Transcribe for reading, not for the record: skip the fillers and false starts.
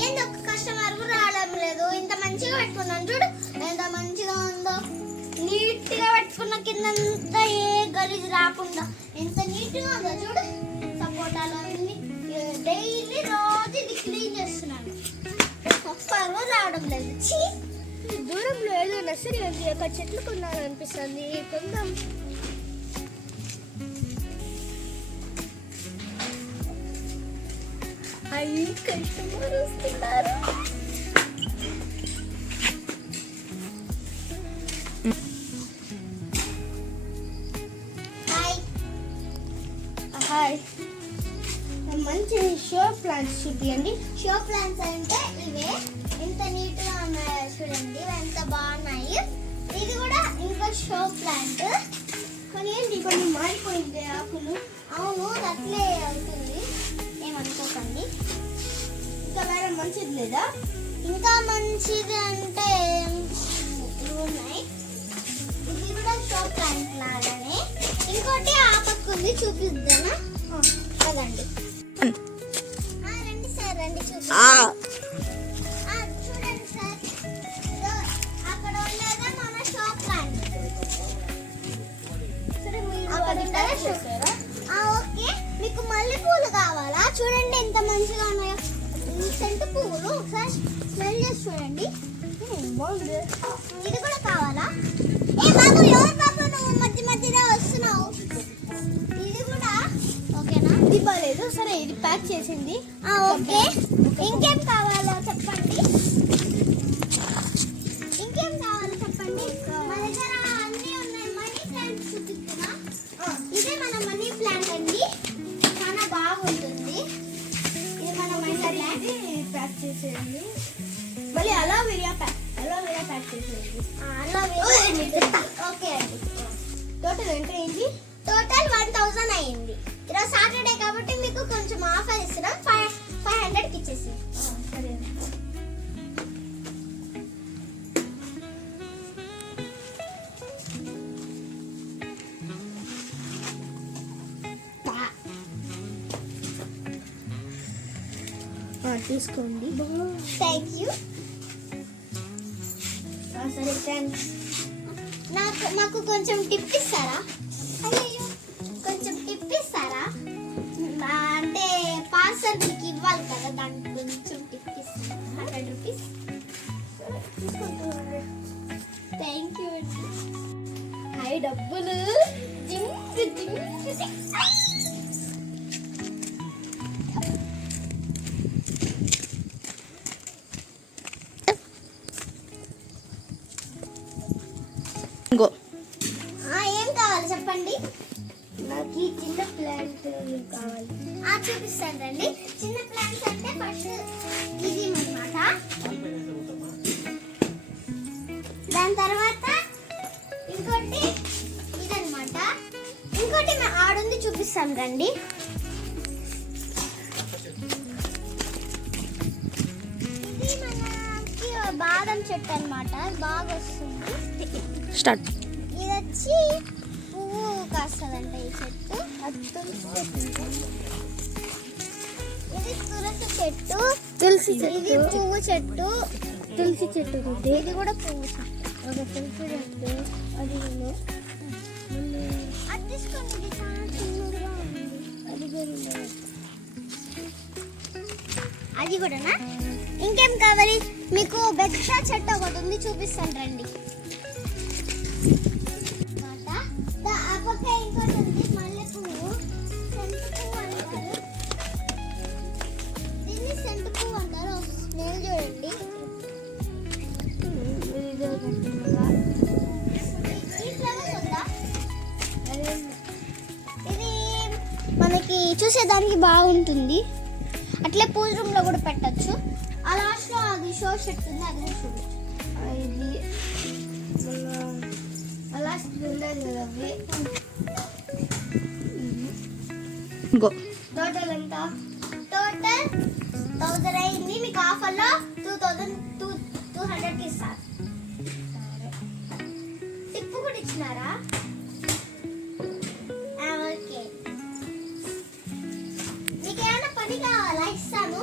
ఏంది ఒక కస్టమర్ కూడా రావడం లేదు. ఇంత మంచిగా పెట్టుకున్నాను చూడు, ఎంత మంచిగా ఉందో. నీట్ గా పెట్టుకున్న కిందంతా ఏ గలీజ్ రాకుండా ఎంత నీట్ గా ఉందో చూడు. సపోటాలు అన్ని డైలీ రోజు ఇది క్లీన్ చేస్తున్నాను. ఒక్కరు రావడం లేదు. దూరంలో ఏదో నర్సరీ ఉంది, ఒక చెట్లు కొనాలనిపిస్తుంది, కొందాం. అయ్యి కస్టమర్ వస్తున్నారు. హాయ్, మంచి షో ప్లాంట్స్ చూపియండి. షో ప్లాంట్స్ అంటే ఇవే, ఎంత నీట్ గా ఉన్నాయో చూడండి, ఎంత బాగున్నాయి. ఇది కూడా ఇంకో షో ప్లాంట్. కానీ ఏంటి కొన్ని మారిపోయింది ఆకులు. అవును, అట్లే అవుతుంది, ఏమనుకోకండి. ఇంకా వేరే మంచిది లేదా? ఇంకా మంచిది అంటే ఇవి ఉన్నాయి. ఇది కూడా షో ప్లాంట్ లాగానే. ఇంకోటి ఆ పక్క ఉంది, చూపిద్దానా? కదండి. రండి సార్, రండి చూపిస్తాను. చూడండి సార్, అక్కడ ఉన్నదా మన షో ప్లాంట్. సరే, మీరు అక్కడ ఉన్నదా షో. ఓకే, మీకు మల్లె పూలు కావాలా? చూడండి ఎంత మంచిగా ఉన్నాయో. ఈ సెంటు పువ్వులు ఒకసారి స్మెల్ చేసి చూడండి. బాగుంది. ఇది కూడా కావాలా? ఏ బాబు, ఎవరు బాబు నువ్వు మధ్య మధ్యలో వస్తున్నావు? ఇది కూడా ఓకేనా? ఇది బాగాలేదు. సరే, ఇది ప్యాక్ చేసింది. ఓకే, ఇంకేం కావాలో చెప్పండి. ఇంకేం కావాలో చెప్పండి. మన దగ్గర అన్నీ ఉన్నాయి. మనీ ప్లాంట్ చూపిస్తున్నా. ఇదే మన మనీ ప్లాంట్ అండి, చాలా బాగుంటుంది. ఇది మన మనీ ప్లాంట్. ప్యాక్ చేసేయండి. మళ్ళీ అలోవెరా ప్యాక్ చేసేయండి. ఓకే అండి. టోటల్ ఎంత అయింది? టోటల్ 1000 అయింది. ఈరోజు సాటర్డే కాబట్టి మీకు కొంచెం ఆఫర్ ఇస్తున్నాం. 500కి ఇచ్చేసి. సరే. తీసుకోండి. Thank you. సరే, థ్యాంక్స్. మాకు కొంచెం టిప్ ఇస్తారా? అయ్యో, కొంచెం టిప్ ఇస్తారా? అంటే పార్సల్ మీకు ఇవ్వాలి కదా, దానికి కొంచెం టిప్ ఇస్తారా? 100 రూపీస్. తీసుకుంటున్నాను. Thank you. హాయ్, డబ్బులు. ఏం కావాలి చెప్పండి. నాకు ఈ చిన్న ప్లాంట్ కావాలి. చూపిస్తాను రండి. చిన్న ప్లాంట్స్ అంటే ఫస్ట్ ఇది అన్నమాట. దాని తర్వాత ఇంకోటి ఇదన్నమాట. ఇంకోటి ఆడుంది, చూపిస్తాను రండి. ఇది మనకి బాదం చెట్టు అన్నమాట, బాగా వస్తుంది. స్టార్ట్. ఇది వచ్చి పువ్వు కాస్తుందంట ఈ చెట్టు. ఇది తులసి చెట్టు. తులసి ఇది పువ్వు చెట్టు. తులసి చెట్టు. ఇది కూడా పువ్వు చెట్టు. ఒక తులసి చెట్టు. అది అది తీసుకోండి, ఇది చాలా చిన్నగా ఉంది. అది కూడా అది కూడానా? ఇంకేం కావాలి మీకు? పెద్ద చెట్టు ఒకటి ఉంది, చూపిస్తాను రండి. ఆ పక్క ఇంకోటి ఉంది, మల్లె పువ్వు. సెంటు పువ్వు అంటారు దీన్ని, సెంటు పువ్వు అంటారు. స్మెల్ చూడండి. ఈ ఫ్లవర్ ఉందా? ఇది మనకి చూసేదానికి బాగుంటుంది. అట్లే పూజ రూమ్ లో కూడా పెట్టచ్చు. ఆ లాస్ట్ లో అది షో చెట్టు ఉంది, అది కూడా చూడొచ్చు. ఇది లాస్ట్ ఉండదు కదా అవి. టోటల్ ఎంత? టోటల్ 1000 అయింది. మీకు ఆఫర్లో 2200కి ఇస్తారు. టిప్పు కూడా ఇచ్చినారా? ఓకే, మీకు ఏమైనా పని కావాలా? ఇస్తాను.